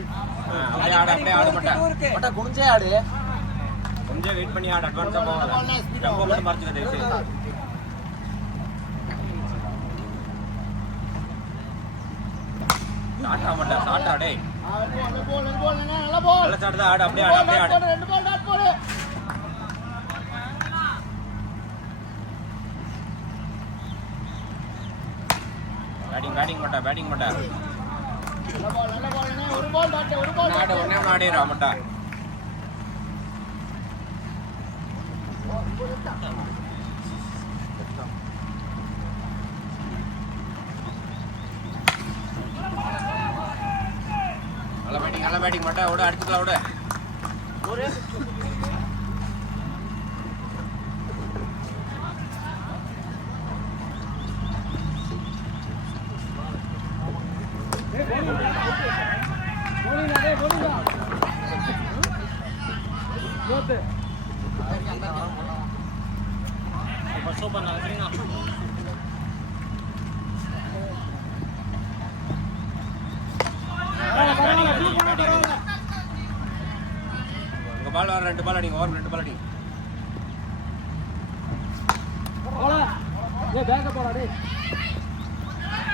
அப்படியே ஆடு மாட்டா குனிஞ்சே ஆடு. கொஞ்சம் வெயிட் பண்ணி ஆடு. அட்வான்ஸா போகாத. டெம்போ மட்டும் மறைச்சுக்க. சாட்டா மாட்டா சாட்டா டேய். நல்ல சாட்டு தான் ஆடு. அப்படியே ஆடு. பேட்டிங் மாட்டா. ஒன்னே ஆடிடுறா மாட்டா. நல்ல பேட்டிங் மாட்டா. விட அடிச்சுக்கலாம் விட. உங்க பால் வர 2 பால் அடிங்க. ஓவர் 2 பால் அடிங்க.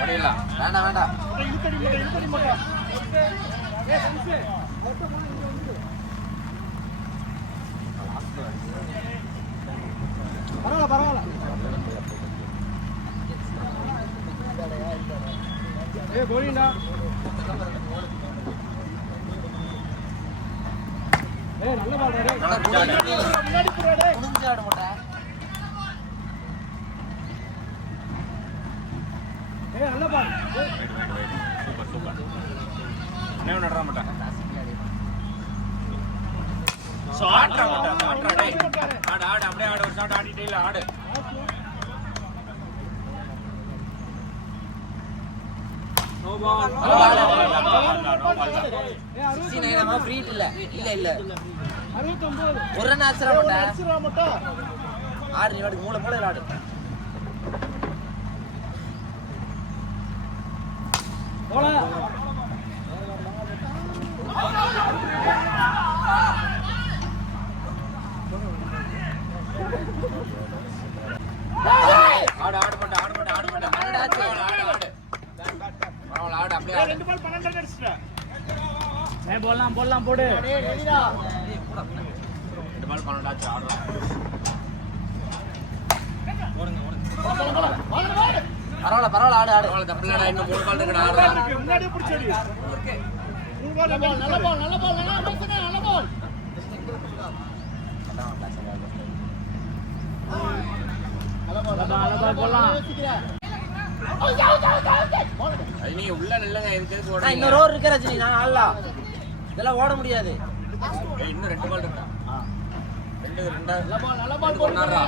ஓடிடலாம். வேண்டாம் பரவாயில்ல. போலீண்டா. நல்ல பால். நல்ல பால். சூப்பர். என்ன நடறா மாட்டா. ஆட்றா டேய். ஆடு அப்படியே ஆடு. ஒரு ஷாட் ஆடிட்டே இல்ல ஆடு. No ball. சீனேமா ஃப்ரீ இல்ல. 69 ஒரு ரன் அடிச்சற மாட்டா. ஆடு நீ வாடி மூளை ஆடு. போல ஆடு மாட்டா. ஆடு அப்படியே 2 பால் 12 அடிச்சிட்ட. போடலாம் போடு. 2 பால் 12 ஆச்சு. ஆடுறா. பரவாயில்ல ஆடு. பரவாயில்ல தப்பில்லடா. இன்னும் 3 பால் இருக்குடா. ஆடுறா. முன்னாடியே புடிச்சடி. ஓகே. நல்ல பால். நல்ல பால். போடலாம். ரஜினி உள்ள நில்லுங்க. இன்னொரு ஓவர் இருக்கு ரஜினி. நான் ஆடலாம். இதெல்லாம் ஓட முடியாது. இன்னும் 2 பால் இருக்கா. 2 நல்ல பால் போடுறா.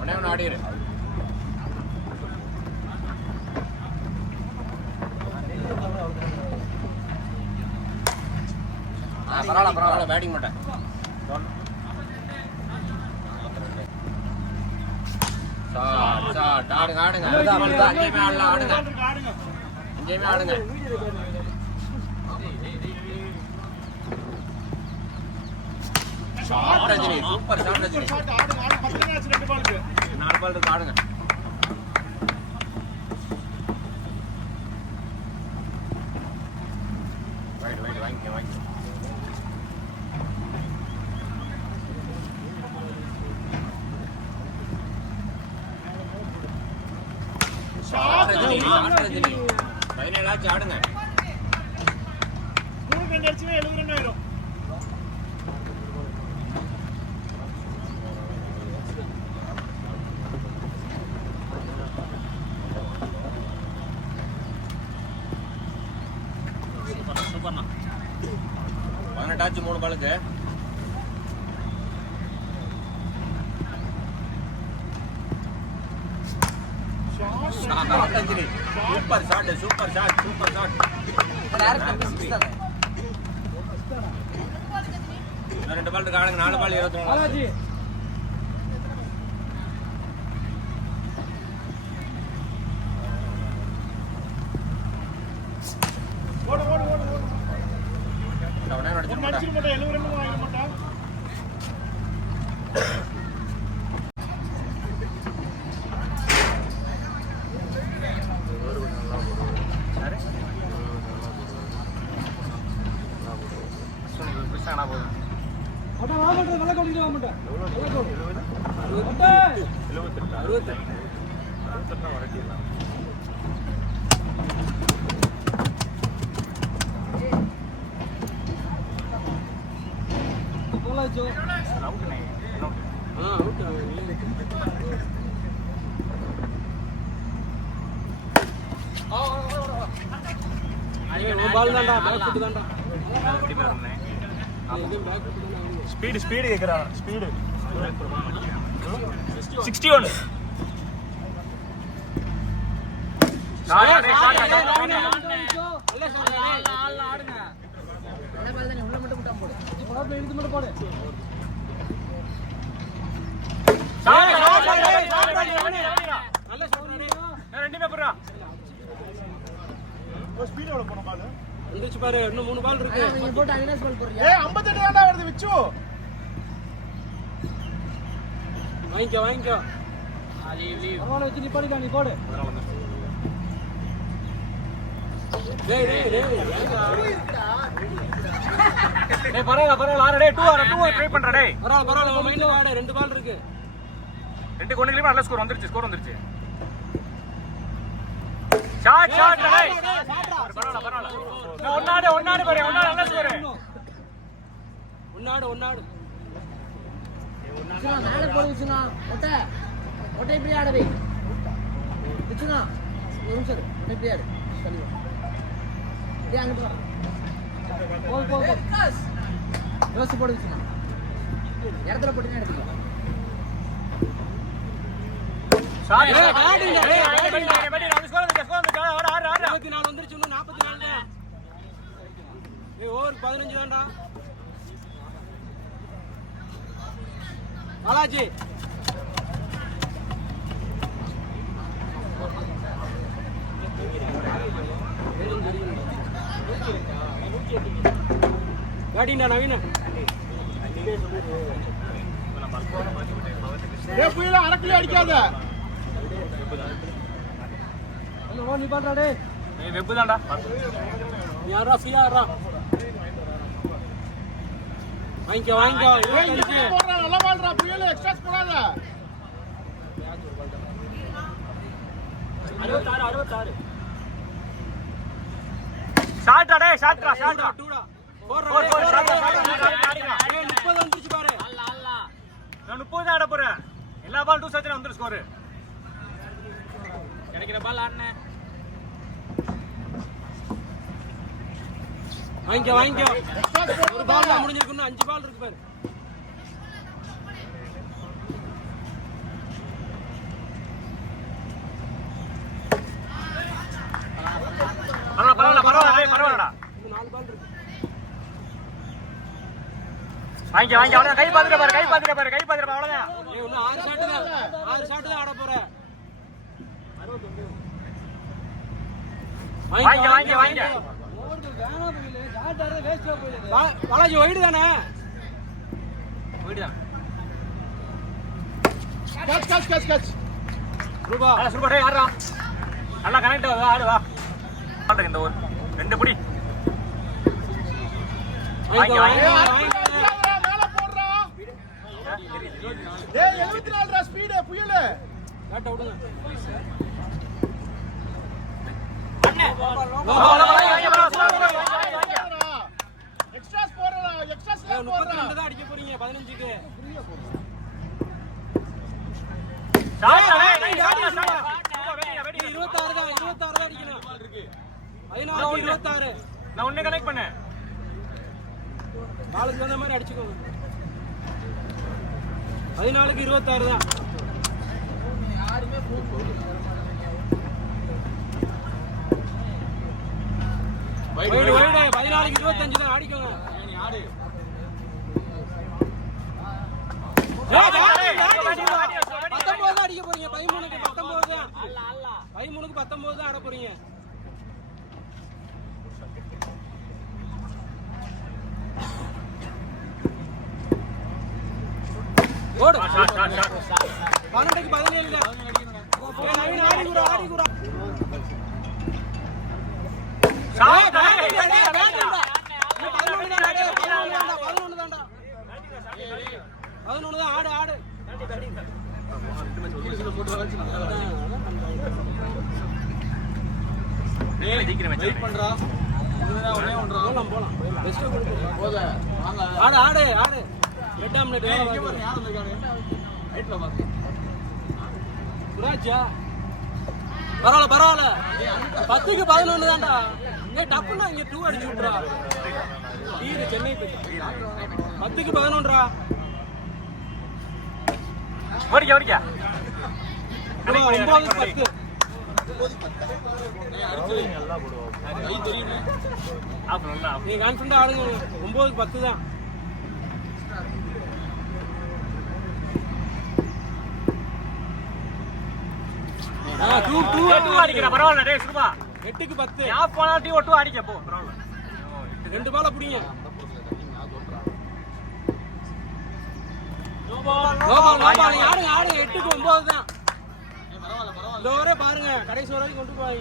ஒன்னே ஆடி பரவாயில்ல பேட்டிங் மாட்டேன். ஆடுங்க. Rajini super shot. Rajini 4 ball இருக்கு. ஆடுங்க. வாங்கிக்க. ரஜினி 17 ஆச்சு. ஆடுங்க. 3 ரன் அடிச்சுனா 70 ரன் ஆயிரும். சூப்பர்ண்ணா. 18 ஆச்சு 3 பாலுக்கு. Super shot super shot super shot. ரெண்டு பால் இருக்கு ஆளுங்க 4 பால் 21. ஸ்பீடு கேக்குறா ஸ்பீடு 61. பாரு இன்னும் 3 பால் இருக்கு. நீங்க போட்டு அவினாஷ் பால் போறீங்க. 58 ஏன்டா வருது விச்சு? வாங்கிக்கோ. அவளை வச்சு நீ படிடா, நீ போடு. டேய் பரவாயில்ல ஆறு டேய் 2 ட்ரை பண்றா டேய். பரவாயில்ல மைண்ட் ஆடு 2 பால் இருக்கு. 2 கொண்டுலயே நல்ல ஸ்கோர் வந்துருச்சு. ஷாட் டேய். பரவாயில்ல. ஒன்னாடு பாரு நல்ல ஸ்கோர். ஒன்னாடு. மேல போடு விச்சுனா. ஒட்டை இப்படி ஆட வை. விச்சுனா. ஒரு நிமிஷம். ஒட்டை இப்படி ஆடு. சரி. டேய் அங்க போ. போ. ரோஸ் போடு விச்சுனா. இடத்துல போட்டுனா எடுத்துக்கோ. ஷாட் டேய் ஸ்கோர் ஆறு 24 வந்துருச்சு இன்னும் 44 தான். ஏய் ஓவர் 15 தான்டா. பாலாஜி காடிண்டா நவீன. டேய் புயல அரக்கில அடிக்காத. ஹலோ நீ பண்றா டேய். ஏய் வெப் தான்டா. நீ யாரா ஃப்ரீயா யாரா? வாங்கிக்கோ. போடுறா நல்ல பால்டா புயல எக்ஸ்ட்ரா போடாத. 66. ஷாட்டா டேய் ஷாட்டா. 4 ஏய் 30 வந்துருச்சு பாரு. நான் 30 தான் ஆட போறேன். எல்லா பால் 2 சச்சன வந்துரு ஸ்கோர். கிடைக்கிற பால் ஆடுனே. வாங்கிக்கோ. ஒரு பால் தான் முடிஞ்சிருக்கு, இன்னும் 5 பால் இருக்கு பாரு. பரவாயில்லடா. இன்னும் 4 பால் இருக்கு. வாங்கி அவ்வளவுதான். கை பாத்துட்டு பாரு அவ்வளவுதான். ஏய் இன்னும் 6 ஷாட் தான் ஆட போற. வாங்கிக்கோ. பாலாஜி வைடு தானே? கச். ரூபா டேய் ஆடுறா. நல்லா கனெக்ட் ஆடு வா. இந்த ஒரு 2 புடி. வாங்கி மேல போடுறா. டேய் 74 ரா ஸ்பீட் புயல. லேட்டா விடுங்க. எக்ஸ்ட்ரா போறடா. எக்ஸ்ட்ரா ஸ்கோர் போறடா. 32 தான் அடிக்க போறீங்க 15க்கு. ஷாட் டேய். 26 தான் அடிக்கணும். 16 26. நான் ஒண்ணே கனெக்ட் பண்ணேன். நாளுக்கு அந்த மாதிரி அடிச்சுக்கோங்க. 14க்கு 26 தான். வைடு 14க்கு 25 தான் ஆடிக்கோங்க. ஆடு. 19 தான் அடிக்க போறீங்க. 13க்கு 19 தான். 13க்கு 19 தான் ஆட போறீங்க. ஓடு. 12க்கு 17 தான். நவீன் ஆடிக்குறா. ஷாட். 11 தான் ஆடு. வெயிட் பண்றா. போலாம். ஆடு. Red omelette. பரவாயில்ல. 10க்கு 11 தான்டா. டப்புன்னா இங்க 2 அடிச்சு விட்றா. தீரு சென்னை 10க்கு 11. ஓடிக்க 9க்கு 10. நீ கான்ஃபிடண்டா ஆடுங்க. 9க்கு 10 தான். டூ அடிக்கிற பரவாயில்ல. டேய் சும்மா 8க்கு 10. ஆஃப் போனா டீ டூ அடிக்க போ பரவாயில்ல. 2 பால புடிங்க. No ball. ஆடுங்க. 8க்கு 9 தான். இந்த ஒரே பாருங்க. கடைசி வரைக்கும் கொண்டு போய்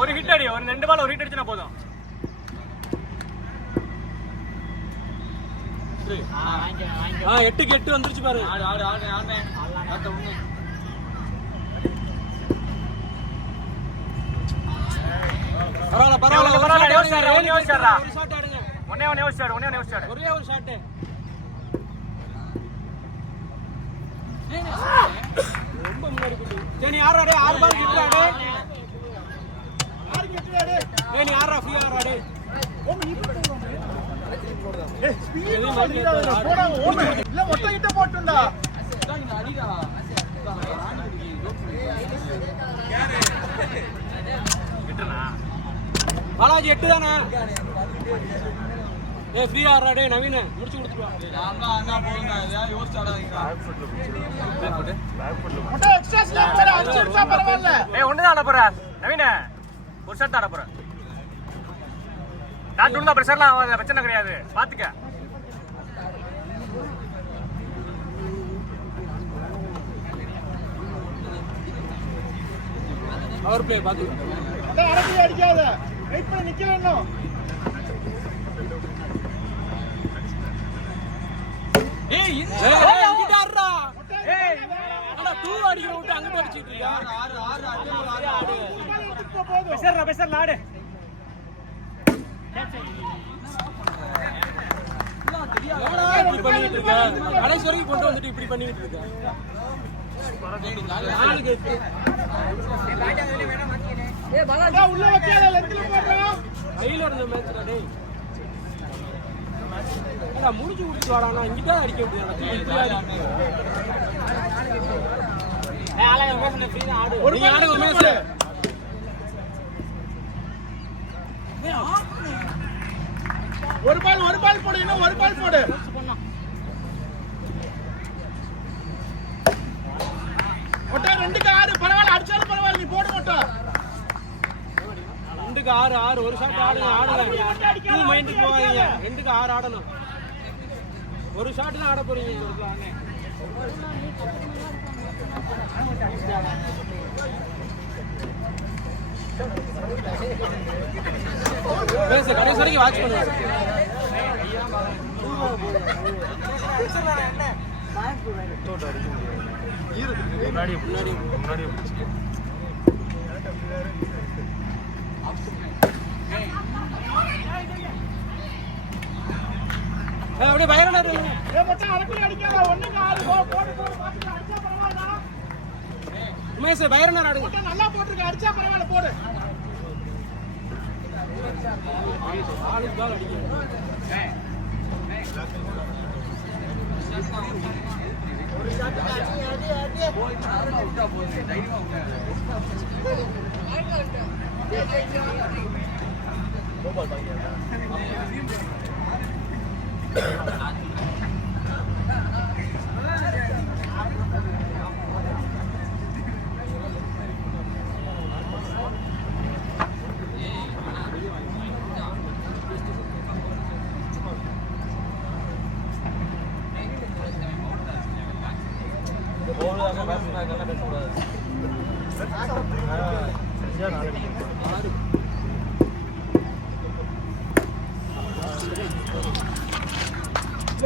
ஒரு ஹிட் அடி. ஒரு 2 பால் ஒரு ஹிட் அடிச்சா போதும். 8க்கு 8 வந்துருச்சு பாருங்க. பரவாயில்ல. ஒரு ஷாட் ஆடுங்க. ஒண்ணே யோசிச்சாரு. ஒரே ஒரு ஷாட். ரொம்ப முன்னாடி போட்டு. சரி ஆறாடே. 6 பால் கிட்டாடே. 6 கிட்டாடே. நீ ஆறா ஃப்ரீ ஆறாடே. இல்ல மொத்த கிட்ட போட்டுடா. அடிடா. பாலாஜி 8 தானே. ஃப்ரீ ஆறாடே. நவீன முடிச்சு கொடுத்துருவா. ஒண்ணுதான் ஆட போற நவீன. ஒரு ஷாட் ஆட போற. டாட் உள்ள பிரஷர்லாம் பிரச்சனை கிடையாது. பாத்துக்க. அவர் பிளே பாத்து. அடிக்காத. வெயிட் பண்ணி நிக்கணும். இங்கிட்டாடுறா. அண்ணா 2 அடிக்கிற விட்டு அங்கிட்டு அடிச்சிட்டு இருக்கியா? 6 பேசறல ஆடு. இப்படி பண்ணிட்டு இருக்க. கடைசி வரைக்கும் கொண்டு வந்துட்டு இப்படி பண்ணிட்டு இருக்க. உள்ள வைக்காத. லெஃப்ட்ல போடுறா. கையில இருந்த மேட்ச்டா டேய். அட முடிஞ்சு விட்டு வாடானா. இங்க தான் அடிக்க முடியாது. ஆளே மேட்ச்ல ஃப்ரீ தான் ஆடு. ஒரு ஆடு ஒரு மேட்ச். ஒரு பால் போடு. இன்னும் ஒரு பால் போடு. மொட்டை 2க்கு 6. பரவாயில்ல. அடிச்சாலும் பரவாயில்ல. நீ போடு மொட்டை. 2க்கு 6. ஒரு ஷாட் ஆடுங்க. 2 மைண்டுக்கு போவாதீங்க. 2க்கு 6 ஆடணும். ஒரு ஷாட் தான் ஆட போறீங்க. கடைசி வரைக்கும் வாட்ச் பண்ணுவாங்க. அப்படியே பயனாரு. மொத்தம் அரைக்குள்ள அடிக்காத. 1க்கு 6. போடு. பாத்துக்க. அடிச்சா பரவாயில்ல. உமேஷ் பயனாரு ஆடுங்க. மொத்தம் நல்லா போட்டுருக்க. அடிச்சா பரவாயில்ல. போடு.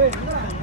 பேசக்கூடாது.